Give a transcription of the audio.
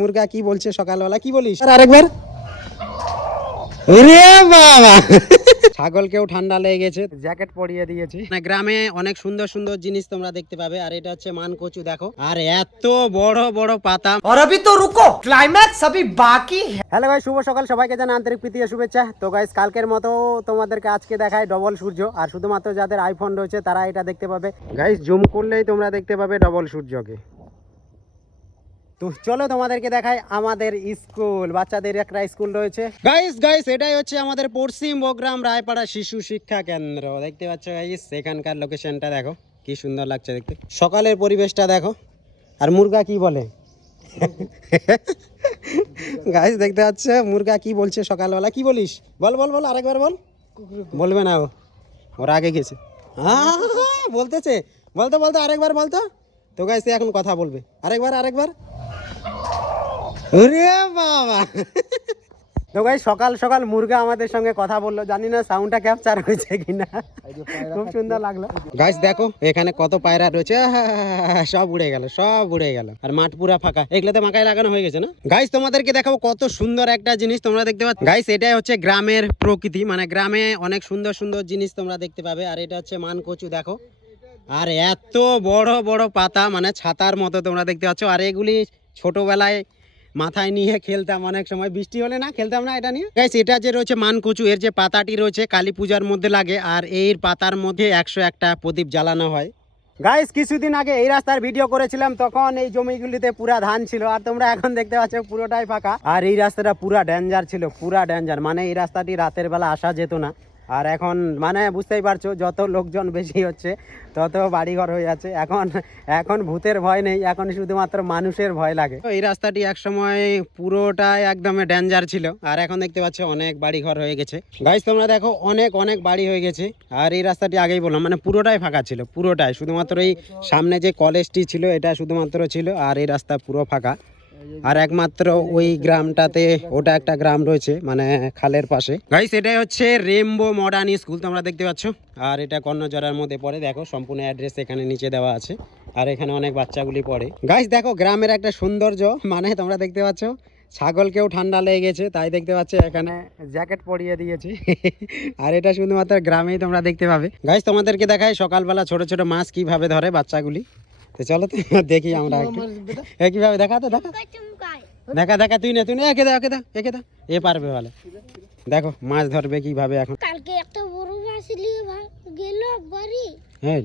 মুরগা কি বলছে সকালবেলা, কি বলিস আরেকবার? ওরে বাবা, ছাগলকেও ঠান্ডা লেগে গেছে, জ্যাকেট পরিয়ে দিয়েছি। গ্রামে অনেক সুন্দর সুন্দর জিনিস তোমরা দেখতে পাবে। আর এটা হচ্ছে মান কচু, দেখো, আর এত বড় বড় পাতা। और अभी तो रुको, क्लाइमैक्स अभी बाकी है। হ্যালো ভাই, শুভ সকাল, সবাইকে জানাই আন্তরিক প্রীতি ও শুভেচ্ছা। তো গাইস, কালকের মতো তোমাদেরকে আজকে দেখায় ডবল সূর্য। আর শুধুমাত্র যাদের আইফোন রয়েছে তারা এটা দেখতে পাবে। গাইস, জুম করলেই তোমরা দেখতে পাবে ডবল সূর্যকে। তো চলো তোমাদেরকে দেখাই আমাদের স্কুল, বাচ্চাদের একটা স্কুল রয়েছে। গাইস এটাই হচ্ছে আমাদের পশ্চিম বগ্রাম রায়পাড়া শিশু শিক্ষা কেন্দ্র। দেখতে পাচ্ছ গাইস, এখানকার লোকেশনটা দেখো, কি সুন্দর লাগছে দেখতে। সকালের পরিবেশটা দেখো। আর মুরগা কি বলে গাইস, দেখতে পাচ্ছ মুরগা কি বলছে সকালবেলা, কি বলিস? বল বল বল, আরেকবার বল। বলবে না, ওর আগে গেছে। বলতেছে, বলতো বলতো, আরেকবার বলতো। তো গাইস, এখন কথা বলবে, আরেকবার। ওরে বাবা। তো গাইস, সকাল সকাল মুরগা আমাদের সঙ্গে কথা বললো, জানি না সাউন্ডটা ক্যাপচার হয়েছে কিনা। খুব সুন্দর লাগলো। গাইস দেখো, এখানে কত পায়রা রয়েছে, সব উড়ে গেল। আর মাঠ পুরা ফাঁকা, এগুলোতে মাকাই লাগানো হয়ে গেছে না। গাইস, তোমাদেরকে দেখাবো কত সুন্দর একটা জিনিস তোমরা দেখতে পাচ্ছ। গাইস, এটাই হচ্ছে গ্রামের প্রকৃতি, মানে গ্রামে অনেক সুন্দর সুন্দর জিনিস তোমরা দেখতে পাবে। আর এটা হচ্ছে মান কচু, দেখো, আর এত বড় বড় পাতা, মানে ছাতার মতো তোমরা দেখতে পাচ্ছ। আর এগুলি ছোটবেলায় মাথায় নিয়ে খেলতাম, অনেক সময় বৃষ্টি হলে না, খেলতাম না এটা নিয়ে। গাইস, এটা যে রয়েছে মান কচু, এর যে পাতাটি রয়েছে কালী পূজার মধ্যে লাগে। আর এর পাতার মধ্যে 101টা প্রদীপ জ্বালানো হয়। গাইস, কিছুদিন আগে এই রাস্তার ভিডিও করেছিলাম, তখন এই জমিগুলিতে পুরা ধান ছিল। আর তোমরা এখন দেখতে পাচ্ছ পুরোটাই ফাঁকা। আর এই রাস্তাটা পুরা ডেঞ্জার ছিল, মানে এই রাস্তাটি রাতের বেলা আসা যেত না। আর এখন মানে বুঝতেই পারছো, যত লোকজন বেশি হচ্ছে তত বাড়িঘর হয়ে যাচ্ছে। এখন ভূতের ভয় নেই, এখন শুধুমাত্র মানুষের ভয় লাগে। এই রাস্তাটি এক সময় পুরোটাই একদম ডেঞ্জার ছিল। আর এখন দেখতে পাচ্ছ অনেক বাড়িঘর হয়ে গেছে। গাইস, তোমরা দেখো, অনেক বাড়ি হয়ে গেছে। আর এই রাস্তাটি আগেই বললাম, মানে পুরোটাই ফাঁকা ছিল, পুরোটাই। শুধুমাত্র এই সামনে যে কলেজটি ছিল এটা শুধুমাত্র ছিল, আর এই রাস্তা পুরো ফাঁকা। আর একমাত্র ওই গ্রামটাতে, ওটা একটা গ্রাম রয়েছে মানে খালের পাশে। গাইস, এটাই হচ্ছে রেমবো মডার্ন স্কুল, তোমরা দেখতে পাচ্ছ। আর এটা কর্ণজোড়ার মধ্যে পড়ে, দেখো সম্পূর্ণ অ্যাড্রেস এখানে নিচে দেওয়া আছে। আর এখানে অনেক বাচ্চাগুলি পড়ে। গাইস দেখো, গ্রামের একটা সৌন্দর্য, মানে তোমরা দেখতে পাচ্ছ ছাগলকেও ঠান্ডা লেগে গেছে, তাই দেখতে পাচ্ছ এখানে জ্যাকেট পরিয়ে দিয়েছি। আর এটা শুধুমাত্র গ্রামেই তোমরা দেখতে পাবে। গাইস, তোমাদেরকে দেখাই সকালবেলা ছোট ছোট মাছ কিভাবে ধরে বাচ্চাগুলি। তো চলো তো দেখি আমরা কিভাবে। দেখা তুই না, একে দা, এ পারবে ভালো। দেখো মাছ ধরবে কিভাবে এখন। কালকে একটা বড় মাছ নিয়ে গেল বাড়ি। হ্যাঁ,